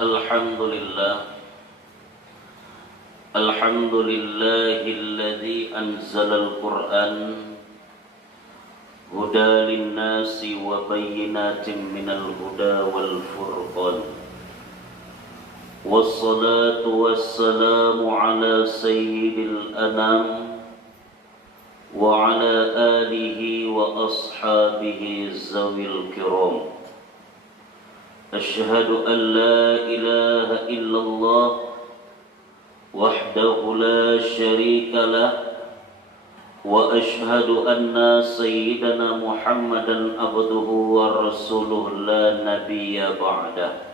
Alhamdulillah. Alhamdulillahilladzi anzalal Qur'an huda linnasi wa bayyinatin minal huda wal furqan. Wassalatu wassalamu ala sayyidil anam wa ala alihi wa ashabihi zawil kiram. Asyhadu an la ilaha illallah wahdahu la syarika lah wa asyhadu anna sayyidana Muhammadan abduhu wa rasuluh la nabiyya ba'dah.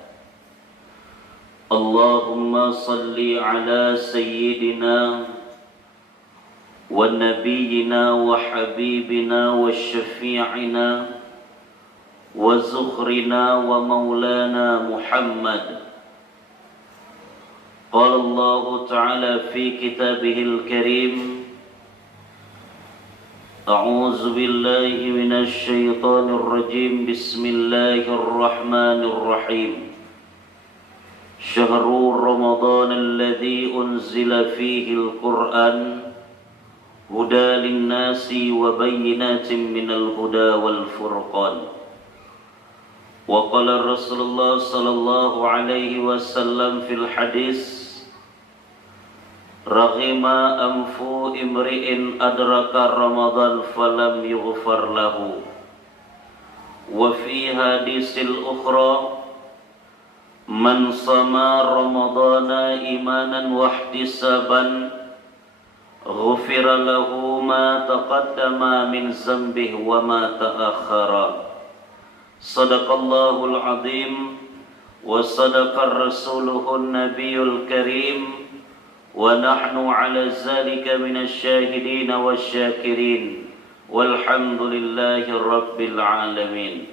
Allahumma salli ala sayyidina wa nabiyyina wa habibina wa syafi'ina wa zukhrina wa maulana Muhammad. Qala Allah Ta'ala fi kitabihil karim, A'udzu billahi minasy syaithanir rajim. Bismillahirrahmanirrahim. Syahrul Ramadan alladzi unzila fihi al-Qur'an huda lin-nasi wa bayyinatin minal huda wal furqan. Wa qala Rasulullah sallallahu alaihi wasallam fil hadis, raghima anfu imri'in adraka Ramadan falam yughfar lahu. Wa fi hadisil ukhra, man sama Ramadana imanan wa ihtisaban ghufira lahu ma taqaddama min zambihi wa ma ta'akhkhara. Sadaqallahul azim wa sadaqar rasuluhun nabiyul karim wa nahnu ala zalika minasy syahidin wasyakirin walhamdulillahi rabbil alamin.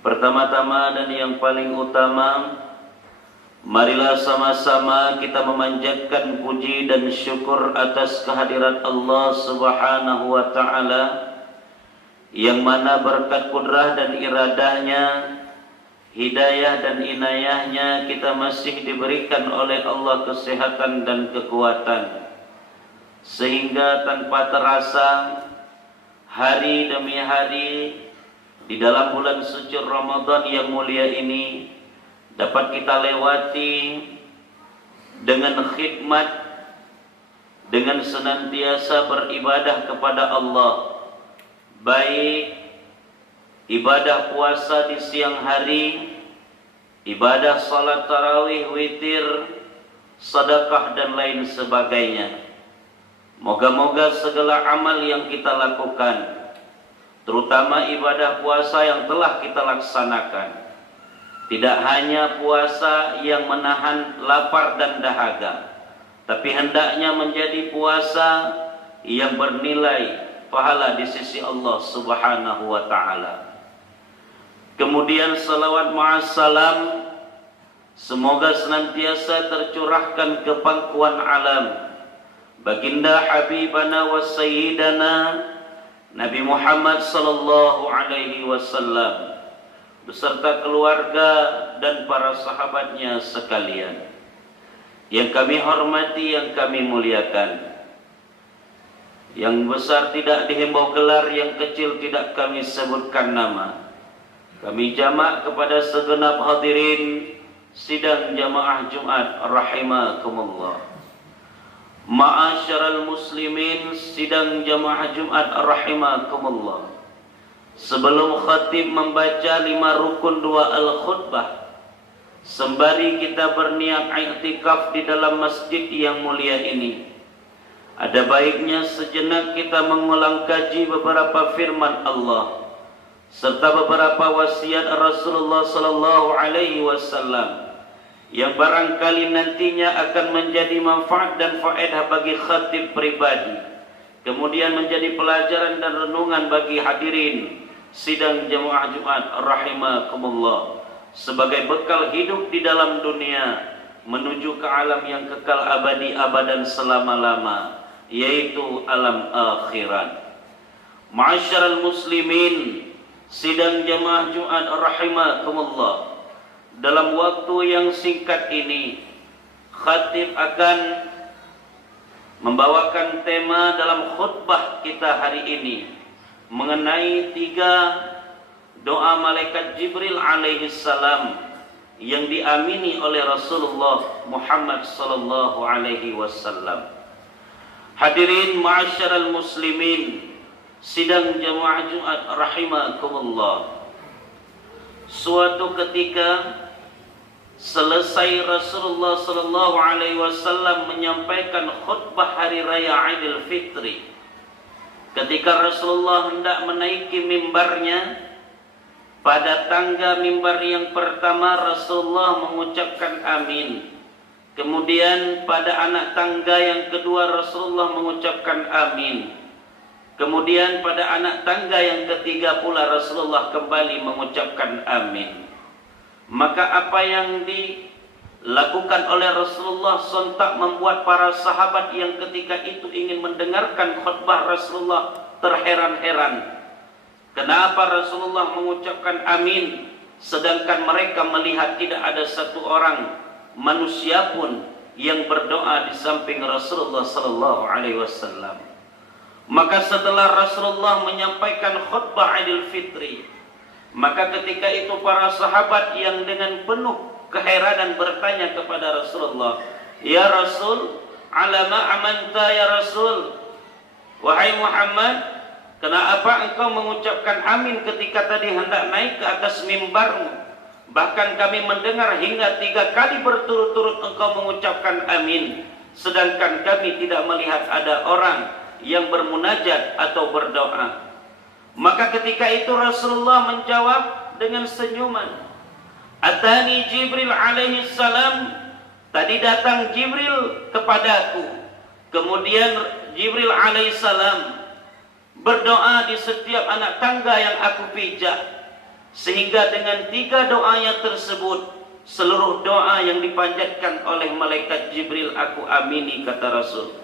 Pertama-tama dan yang paling utama, marilah sama-sama kita memanjatkan puji dan syukur atas kehadirat Allah Subhanahu wa Ta'ala, yang mana berkat kudrah dan iradahnya, hidayah dan inayahnya, kita masih diberikan oleh Allah kesehatan dan kekuatan, sehingga tanpa terasa hari demi hari di dalam bulan suci Ramadan yang mulia ini dapat kita lewati dengan khidmat, dengan senantiasa beribadah kepada Allah, baik ibadah puasa di siang hari, ibadah salat tarawih, witir, sedekah dan lain sebagainya. Moga-moga segala amal yang kita lakukan, terutama ibadah puasa yang telah kita laksanakan, tidak hanya puasa yang menahan lapar dan dahaga, tapi hendaknya menjadi puasa yang bernilai pahala di sisi Allah Subhanahu wa Ta'ala. Kemudian salawat ma'assalam semoga senantiasa tercurahkan ke pangkuan alam baginda habibana wa sayyidana Nabi Muhammad sallallahu alaihi wasallam beserta keluarga dan para sahabatnya sekalian. Yang kami hormati, yang kami muliakan, yang besar tidak dihimbau gelar, yang kecil tidak kami sebutkan nama. Kami jamak kepada segenap hadirin sidang jamaah Jumat rahimakumullah. Ma'asyiral muslimin, sidang jamaah Jumat rahimakumullah. Sebelum khatib membaca 5 rukun 2 al-khutbah, sembari kita berniat i'tikaf di dalam masjid yang mulia ini, ada baiknya sejenak kita mengulang kaji beberapa firman Allah serta beberapa wasiat Rasulullah sallallahu alaihi wasallam yang barangkali nantinya akan menjadi manfaat dan faedah bagi khatib pribadi, kemudian menjadi pelajaran dan renungan bagi hadirin sidang jamaah Jumat rahimakumullah, sebagai bekal hidup di dalam dunia menuju ke alam yang kekal abadi abadan selama-lama, yaitu alam akhirat. Ma'asyiral muslimin, sidang jamaah Jumat rahimakumullah, dalam waktu yang singkat ini khatib akan membawakan tema dalam khutbah kita hari ini mengenai 3 doa malaikat Jibril alaihi salam yang diamini oleh Rasulullah Muhammad sallallahu alaihi wasallam. Hadirin ma'asyiral muslimin, sidang jamaah Jumat rahimakumullah. Suatu ketika selesai Rasulullah sallallahu alaihi wasallam menyampaikan khutbah hari raya Idul Fitri, ketika Rasulullah hendak menaiki mimbarnya, pada tangga mimbar yang pertama Rasulullah mengucapkan amin. Kemudian pada anak tangga yang kedua Rasulullah mengucapkan amin. Kemudian pada anak tangga yang ketiga pula Rasulullah kembali mengucapkan amin. Maka apa yang dilakukan oleh Rasulullah sontak membuat para sahabat yang ketika itu ingin mendengarkan khutbah Rasulullah terheran-heran. Kenapa Rasulullah mengucapkan amin sedangkan mereka melihat tidak ada satu orang manusia pun yang berdoa di samping Rasulullah sallallahu alaihi wasallam. Maka setelah Rasulullah menyampaikan khutbah Idul Fitri, maka ketika itu para sahabat yang dengan penuh keheranan bertanya kepada Rasulullah, "Ya Rasul, ala ma amanta ya Rasul?" Wahai Muhammad, kenapa engkau mengucapkan amin ketika tadi hendak naik ke atas mimbarmu? Bahkan kami mendengar hingga 3 kali berturut-turut engkau mengucapkan amin, sedangkan kami tidak melihat ada orang yang bermunajat atau berdoa. Maka ketika itu Rasulullah menjawab dengan senyuman, "Atani Jibril alaihi salam." Tadi datang Jibril kepadaku. Kemudian Jibril alaihi salam berdoa di setiap anak tangga yang aku pijak, sehingga dengan 3 doanya tersebut seluruh doa yang dipanjatkan oleh malaikat Jibril aku amini, kata Rasul.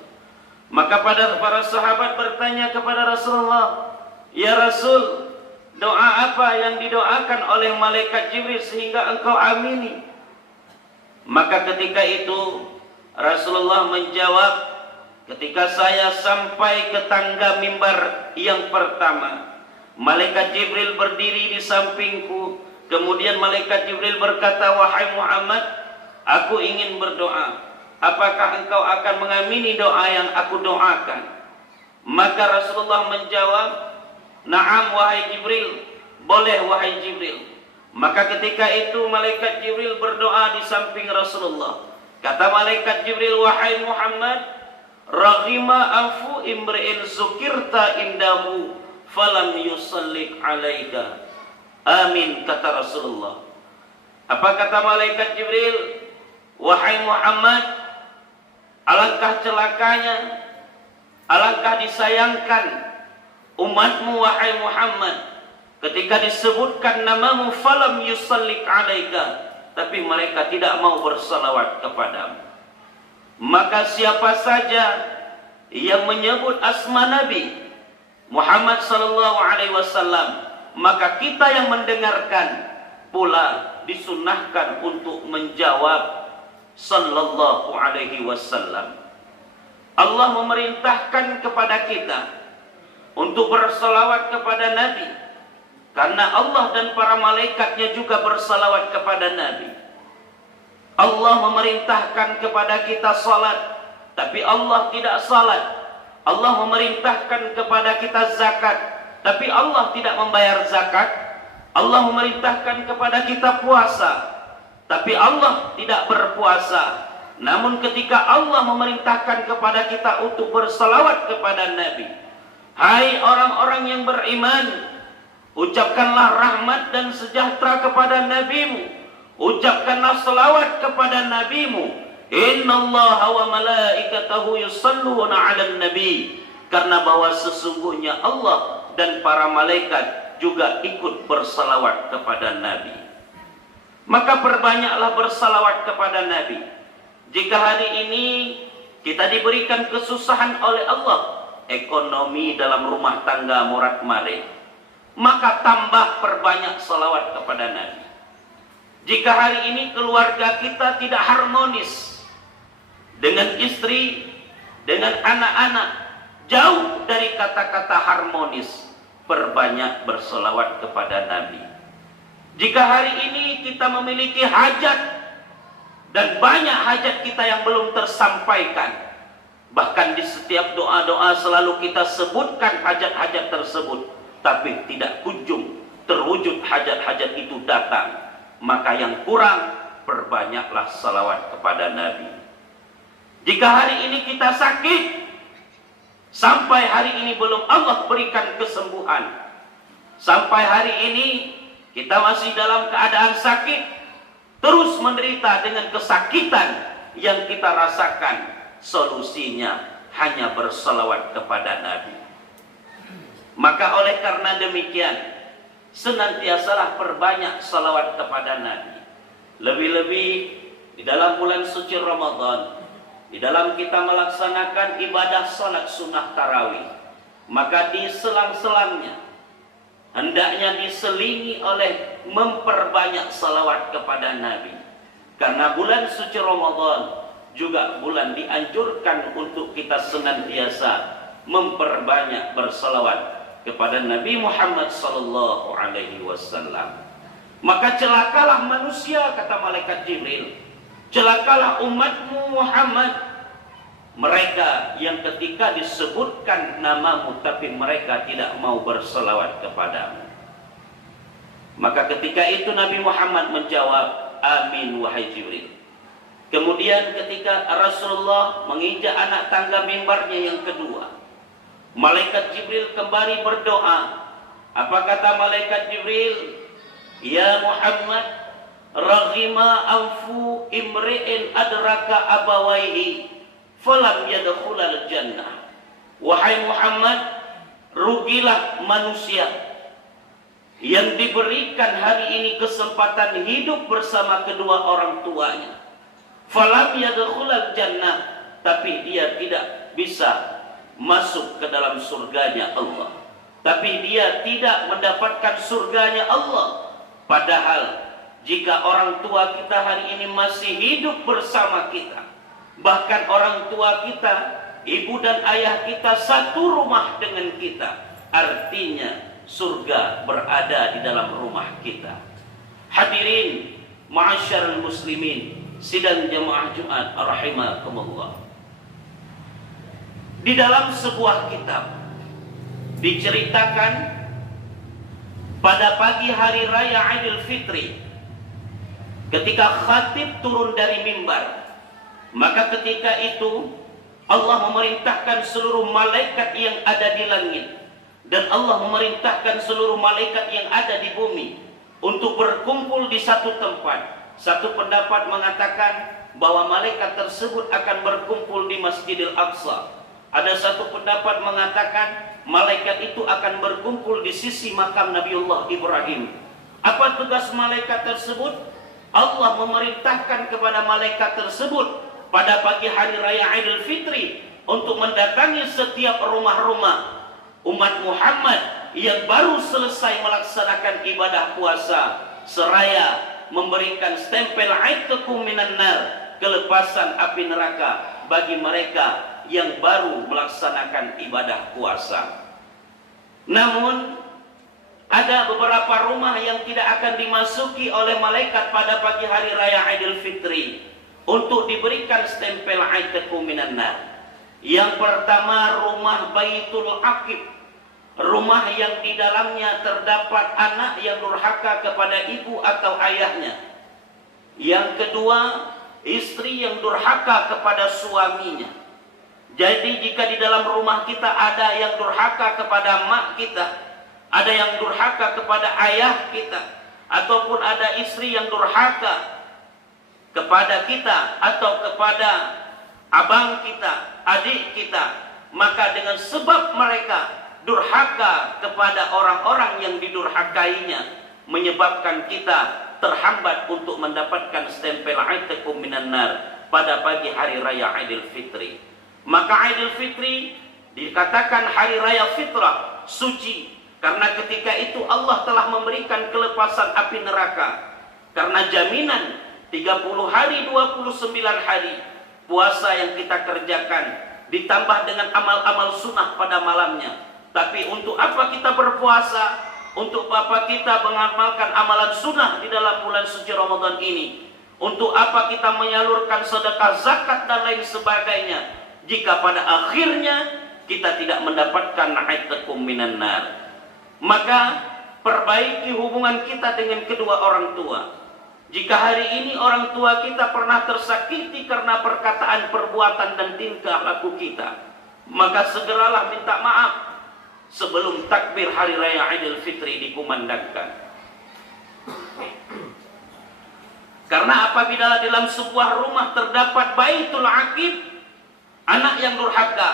Maka para sahabat bertanya kepada Rasulullah, "Ya Rasul, doa apa yang didoakan oleh malaikat Jibril sehingga engkau amini?" Maka ketika itu Rasulullah menjawab, "Ketika saya sampai ke tangga mimbar yang pertama, malaikat Jibril berdiri di sampingku. Kemudian malaikat Jibril berkata, 'Wahai Muhammad, aku ingin berdoa. Apakah engkau akan mengamini doa yang aku doakan?' Maka Rasulullah menjawab, 'Na'am wahai Jibril, boleh wahai Jibril.' Maka ketika itu malaikat Jibril berdoa di samping Rasulullah. Kata malaikat Jibril, 'Wahai Muhammad, raghima anfu imri'in zukirta indahu falam yusallik alaika.' Amin, kata Rasulullah. Apa kata malaikat Jibril? 'Wahai Muhammad, alangkah celakanya, alangkah disayangkan umatmu wahai Muhammad, ketika disebutkan namamu falam yusallik alaika, tapi mereka tidak mau bersalawat kepadamu. Maka siapa saja yang menyebut asma Nabi Muhammad sallallahu alaihi wasallam, maka kita yang mendengarkan pula disunnahkan untuk menjawab sallallahu alaihi wasallam. Allah memerintahkan kepada kita untuk bersalawat kepada Nabi, karena Allah dan para malaikatnya juga bersalawat kepada Nabi. Allah memerintahkan kepada kita salat, tapi Allah tidak salat. Allah memerintahkan kepada kita zakat, tapi Allah tidak membayar zakat. Allah memerintahkan kepada kita puasa, tapi Allah tidak berpuasa. Namun ketika Allah memerintahkan kepada kita untuk bersalawat kepada Nabi, hai orang-orang yang beriman, ucapkanlah rahmat dan sejahtera kepada nabimu, ucapkanlah salawat kepada nabimu. Innallaha wa malaikatahu yusalluna 'alan nabi, karena bahwa sesungguhnya Allah dan para malaikat juga ikut bersalawat kepada nabi. Maka perbanyaklah bersalawat kepada nabi. Jika hari ini kita diberikan kesusahan oleh Allah, ekonomi dalam rumah tangga morat-marit, maka tambah perbanyak salawat kepada Nabi. Jika hari ini keluarga kita tidak harmonis dengan istri, dengan anak-anak, jauh dari kata-kata harmonis, perbanyak berselawat kepada Nabi. Jika hari ini kita memiliki hajat dan banyak hajat kita yang belum tersampaikan, bahkan di setiap doa-doa selalu kita sebutkan hajat-hajat tersebut, tapi tidak kunjung terwujud hajat-hajat itu datang, maka yang kurang, perbanyaklah salawat kepada Nabi. Jika hari ini kita sakit, sampai hari ini belum Allah berikan kesembuhan, sampai hari ini kita masih dalam keadaan sakit, terus menderita dengan kesakitan yang kita rasakan, solusinya hanya berselawat kepada Nabi. Maka oleh karena demikian, senantiasalah perbanyak salawat kepada Nabi. Lebih-lebih di dalam bulan suci Ramadan, di dalam kita melaksanakan ibadah salat sunnah tarawih, maka di selang-selangnya hendaknya diselingi oleh memperbanyak salawat kepada Nabi. Karena bulan suci Ramadan juga bulan dianjurkan untuk kita senantiasa memperbanyak bersalawat kepada Nabi Muhammad sallallahu alaihi wasallam. Maka celakalah manusia, kata malaikat Jibril, celakalah umatmu Muhammad, mereka yang ketika disebutkan namamu tapi mereka tidak mau berselawat kepadamu. Maka ketika itu Nabi Muhammad menjawab, amin wahai Jibril. Kemudian ketika Rasulullah menginjak anak tangga mimbarnya yang kedua, malaikat Jibril kembali berdoa. Apa kata malaikat Jibril? Ya Muhammad, raghima anfu imri'in adraka abawaihi falam yadkhulal jannah. Wahai Muhammad, rugilah manusia yang diberikan hari ini kesempatan hidup bersama kedua orang tuanya, falam yadkhulal jannah, tapi dia tidak bisa masuk ke dalam surganya Allah, tapi dia tidak mendapatkan surganya Allah. Padahal jika orang tua kita hari ini masih hidup bersama kita, bahkan orang tua kita, ibu dan ayah kita satu rumah dengan kita, artinya surga berada di dalam rumah kita. Hadirin ma'asyarul muslimin, sidang jamaah Jumat rahimakumullah. Di dalam sebuah kitab diceritakan pada pagi hari raya Idul Fitri, ketika khatib turun dari mimbar, maka ketika itu Allah memerintahkan seluruh malaikat yang ada di langit dan Allah memerintahkan seluruh malaikat yang ada di bumi untuk berkumpul di satu tempat. Satu pendapat mengatakan bahwa malaikat tersebut akan berkumpul di Masjidil Aqsa. Ada satu pendapat mengatakan malaikat itu akan berkumpul di sisi makam Nabiullah Ibrahim. Apa tugas malaikat tersebut? Allah memerintahkan kepada malaikat tersebut pada pagi hari raya Idul Fitri untuk mendatangi setiap rumah-rumah umat Muhammad yang baru selesai melaksanakan ibadah puasa, seraya memberikan stempel aitqum minan nar, kelepasan api neraka bagi mereka yang baru melaksanakan ibadah puasa. Namun ada beberapa rumah yang tidak akan dimasuki oleh malaikat pada pagi hari raya Idul Fitri untuk diberikan stempel aitqum minan nar. Yang pertama, rumah Baitul Aqib, rumah yang di dalamnya terdapat anak yang durhaka kepada ibu atau ayahnya. Yang kedua, istri yang durhaka kepada suaminya. Jadi jika di dalam rumah kita ada yang durhaka kepada mak kita, ada yang durhaka kepada ayah kita, ataupun ada istri yang durhaka kepada kita atau kepada abang kita, adik kita, maka dengan sebab mereka durhaka kepada orang-orang yang didurhakainya, menyebabkan kita terhambat untuk mendapatkan stempel aitqum minan nar pada pagi hari raya Idul Fitri. Maka Idul Fitri dikatakan hari raya fitrah, suci, karena ketika itu Allah telah memberikan kelepasan api neraka. Karena jaminan 30 hari 29 hari puasa yang kita kerjakan ditambah dengan amal-amal sunnah pada malamnya. Tapi untuk apa kita berpuasa? Untuk apa kita mengamalkan amalan sunnah di dalam bulan suci Ramadan ini? Untuk apa kita menyalurkan sedekah, zakat dan lain sebagainya jika pada akhirnya kita tidak mendapatkan aitakum minan nar? Maka perbaiki hubungan kita dengan kedua orang tua. Jika hari ini orang tua kita pernah tersakiti karena perkataan, perbuatan dan tingkah laku kita, maka segeralah minta maaf sebelum takbir hari raya Idul Fitri dikumandangkan. Karena apabila dalam sebuah rumah terdapat baitul aqib, anak yang durhaka,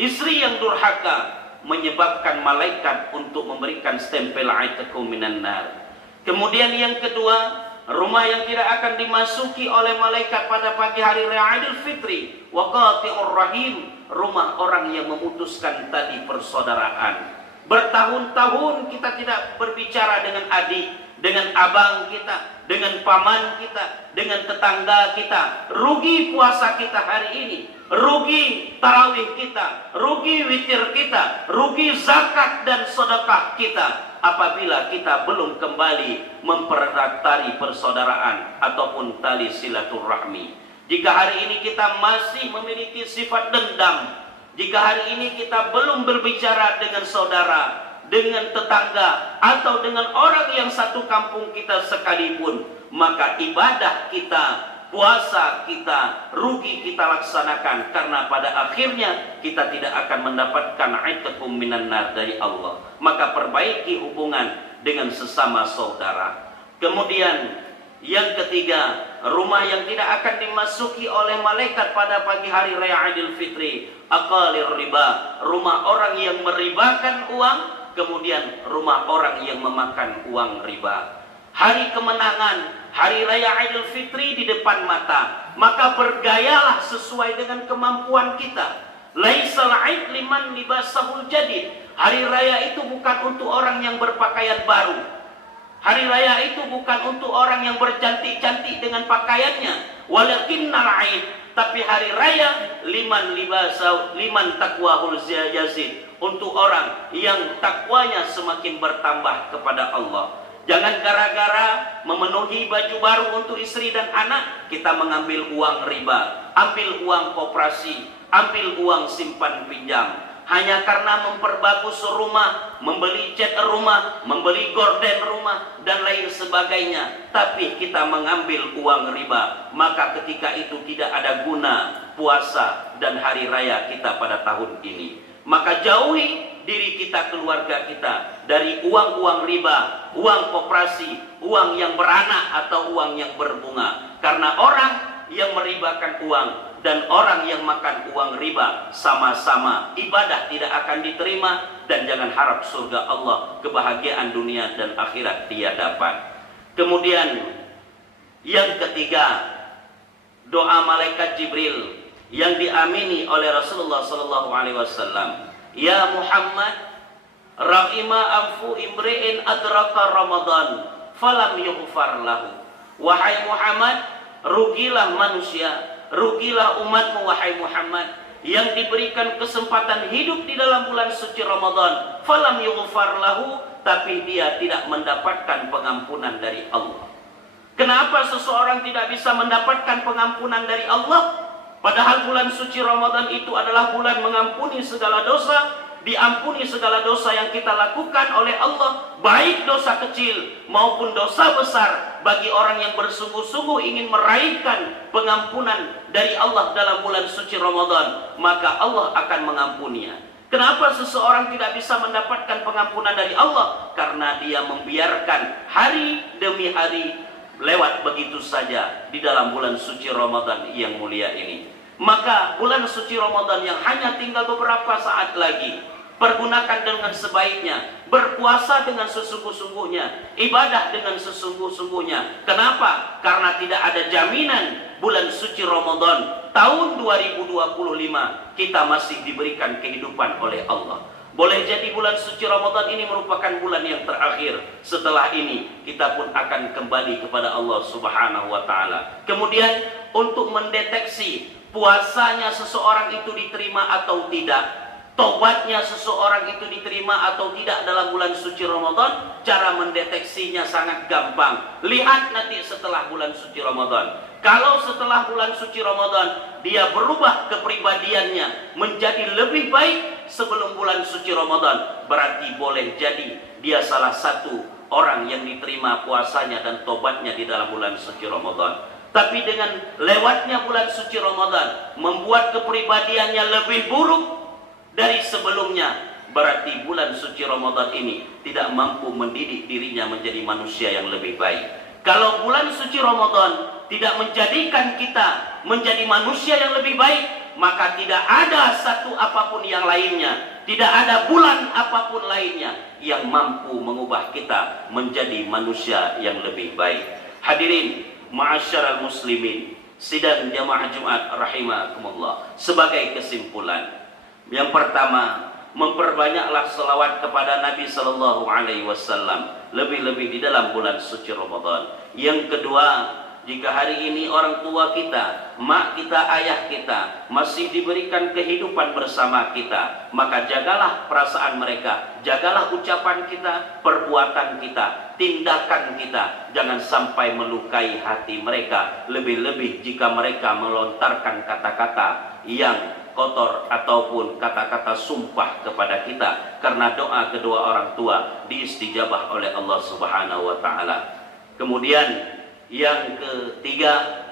istri yang durhaka, menyebabkan malaikat untuk memberikan stempel aitakum minan nar. Kemudian yang kedua, rumah yang tidak akan dimasuki oleh malaikat pada pagi hari raya Idul Fitri, waqati'ur rahim, rumah orang yang memutuskan tali persaudaraan. Bertahun-tahun kita tidak berbicara dengan adik, dengan abang kita, dengan paman kita, dengan tetangga kita. Rugi puasa kita hari ini, rugi tarawih kita, rugi witir kita, rugi zakat dan sedekah kita apabila kita belum kembali mempererat tali persaudaraan ataupun tali silaturahmi. Jika hari ini kita masih memiliki sifat dendam, jika hari ini kita belum berbicara dengan saudara, dengan tetangga, atau dengan orang yang satu kampung kita sekalipun, maka ibadah kita, puasa kita, rugi kita laksanakan, karena pada akhirnya kita tidak akan mendapatkan aitakum minan nar dari Allah. Maka perbaiki hubungan dengan sesama saudara. Kemudian yang ketiga, rumah yang tidak akan dimasuki oleh malaikat pada pagi hari raya Idul Fitri, aqalir riba, rumah orang yang meribakan uang, kemudian rumah orang yang memakan uang riba. Hari kemenangan, hari raya Idul Fitri di depan mata, maka bergayalah sesuai dengan kemampuan kita. Laisal aid liman libasahul jadid. Hari raya itu bukan untuk orang yang berpakaian baru. Hari raya itu bukan untuk orang yang bercantik-cantik dengan pakaiannya. Walakinnal aid, tapi hari raya liman taqwahul yazid, untuk orang yang takwanya semakin bertambah kepada Allah. Jangan gara-gara memenuhi baju baru untuk istri dan anak, kita mengambil uang riba, ambil uang koperasi, ambil uang simpan pinjam. Hanya karena memperbagus rumah, membeli cat rumah, membeli gorden rumah, dan lain sebagainya, tapi kita mengambil uang riba, maka ketika itu tidak ada guna puasa dan hari raya kita pada tahun ini. Maka jauhi diri kita, keluarga kita dari uang-uang riba, uang koperasi, uang yang beranak atau uang yang berbunga. Karena orang yang meribakan uang dan orang yang makan uang riba sama-sama ibadah tidak akan diterima, dan jangan harap surga Allah, kebahagiaan dunia dan akhirat dia dapat. Kemudian yang ketiga, doa malaikat Jibril yang diamini oleh Rasulullah SAW. Ya Muhammad, rahima anfu imri'in adraka Ramadan falam yughfar lahu. Wahai Muhammad, rugilah manusia, rugilah umatmu wahai Muhammad, yang diberikan kesempatan hidup di dalam bulan suci Ramadan, falam yughfar lahu, tapi dia tidak mendapatkan pengampunan dari Allah. Kenapa seseorang tidak bisa mendapatkan pengampunan dari Allah? Padahal bulan suci Ramadan itu adalah bulan mengampuni segala dosa, diampuni segala dosa yang kita lakukan oleh Allah, baik dosa kecil maupun dosa besar. Bagi orang yang bersungguh-sungguh ingin meraihkan pengampunan dari Allah dalam bulan suci Ramadan, maka Allah akan mengampuninya. Kenapa seseorang tidak bisa mendapatkan pengampunan dari Allah? Karena dia membiarkan hari demi hari lewat begitu saja di dalam bulan suci Ramadan yang mulia ini. Maka bulan suci Ramadan yang hanya tinggal beberapa saat lagi, pergunakan dengan sebaiknya, berpuasa dengan sesungguh-sungguhnya, ibadah dengan sesungguh-sungguhnya. Kenapa? Karena tidak ada jaminan bulan suci Ramadan tahun 2025 kita masih diberikan kehidupan oleh Allah. Boleh jadi bulan suci Ramadan ini merupakan bulan yang terakhir. Setelah ini kita pun akan kembali kepada Allah Subhanahu wa taala. Kemudian untuk mendeteksi puasanya seseorang itu diterima atau tidak, tobatnya seseorang itu diterima atau tidak dalam bulan suci Ramadan, cara mendeteksinya sangat gampang. Lihat nanti setelah bulan suci Ramadan. Kalau setelah bulan suci Ramadan dia berubah kepribadiannya menjadi lebih baik sebelum bulan suci Ramadan, berarti boleh jadi dia salah satu orang yang diterima puasanya dan tobatnya di dalam bulan suci Ramadan. Tapi dengan lewatnya bulan suci Ramadan membuat kepribadiannya lebih buruk dari sebelumnya, berarti bulan suci Ramadan ini tidak mampu mendidik dirinya menjadi manusia yang lebih baik. Kalau bulan suci Ramadan tidak menjadikan kita menjadi manusia yang lebih baik, maka tidak ada satu apapun yang lainnya, tidak ada bulan apapun lainnya yang mampu mengubah kita menjadi manusia yang lebih baik. Hadirin ma'asyiral muslimin, sidang jamaah Jumat rahimakumullah. Sebagai kesimpulan, yang pertama, memperbanyaklah selawat kepada Nabi sallallahu alaihi wasallam, lebih-lebih di dalam bulan suci Ramadan. Yang kedua, jika hari ini orang tua kita, mak kita, ayah kita masih diberikan kehidupan bersama kita, maka jagalah perasaan mereka, jagalah ucapan kita, perbuatan kita, tindakan kita, jangan sampai melukai hati mereka. Lebih-lebih jika mereka melontarkan kata-kata yang kotor ataupun kata-kata sumpah kepada kita, karena doa kedua orang tua diistijabah oleh Allah Subhanahu wa taala. Kemudian yang ketiga,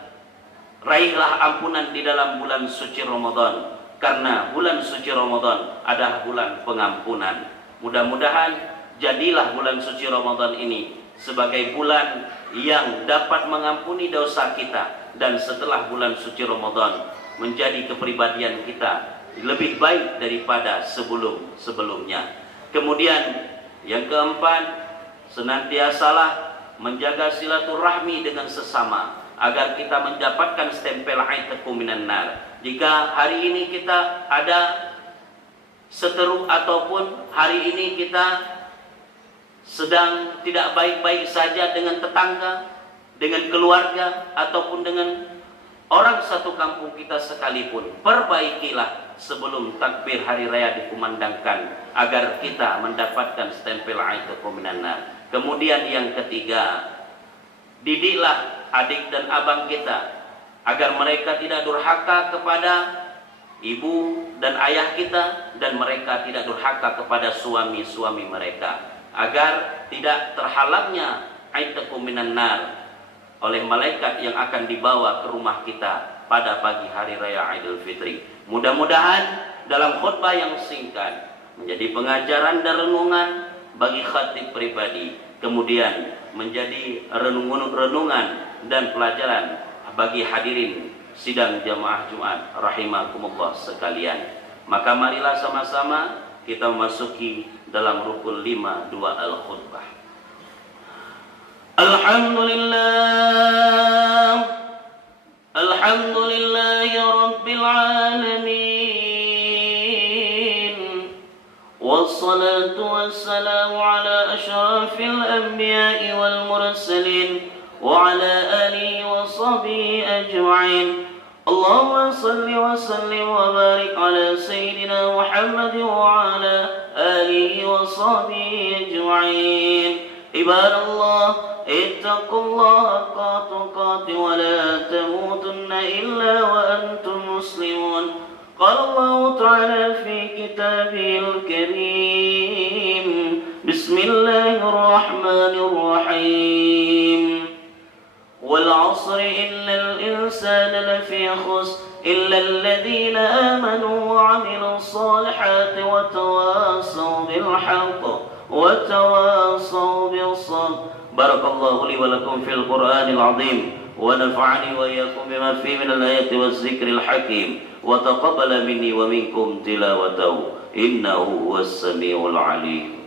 raihlah ampunan di dalam bulan suci Ramadan, karena bulan suci Ramadan adalah bulan pengampunan. Mudah-mudahan jadilah bulan suci Ramadan ini sebagai bulan yang dapat mengampuni dosa kita, dan setelah bulan suci Ramadan menjadi kepribadian kita lebih baik daripada sebelumnya. Kemudian yang keempat, senantiasalah menjaga silaturahmi dengan sesama agar kita mendapatkan stempel aitakum minan nar. Jika hari ini kita ada seteru ataupun hari ini kita sedang tidak baik-baik saja dengan tetangga, dengan keluarga ataupun dengan orang satu kampung kita sekalipun, perbaikilah sebelum takbir hari raya dikumandangkan agar kita mendapatkan stempel aitakum minan nar. Kemudian yang ketiga, didiklah adik dan abang kita agar mereka tidak durhaka kepada ibu dan ayah kita, dan mereka tidak durhaka kepada suami-suami mereka, agar tidak terhalangnya aitakum minan nar oleh malaikat yang akan dibawa ke rumah kita pada pagi hari raya Idul Fitri. Mudah-mudahan dalam khutbah yang singkat menjadi pengajaran dan renungan bagi khatib pribadi, kemudian menjadi renungan dan pelajaran bagi hadirin sidang jamaah Jumat rahimakumullah sekalian. Maka marilah sama-sama kita memasuki dalam rukun 5 dua al-khutbah. Alhamdulillahi rabbil alamin, wassalatu wassalamu ala asyrafil anbiya'i wal mursalin wa ala alihi wa sahbihi ajma'in. Allahumma salli wa sallim wa barik ala sayyidina Muhammad wa ala alihi wa sahbihi ajma'in. Ibadallah, ittaqullaha haqqa tuqatih wa la tamutunna illa wa antum muslimun. Qala Allah ta'ala fi kitabihil karim, Bismillahirrahmanirrahim. Wal 'asri innal insana lafi khusr illa alladhina amanu wa 'amilus salihati wa tawassaw bil haqq وتواصوا بالصبر. بارك الله لي ولكم في القرآن العظيم ونفعني وإياكم بما فيه من الآيات والذكر الحكيم وتقبل مني ومنكم تلاوته إنه هو السميع العليم.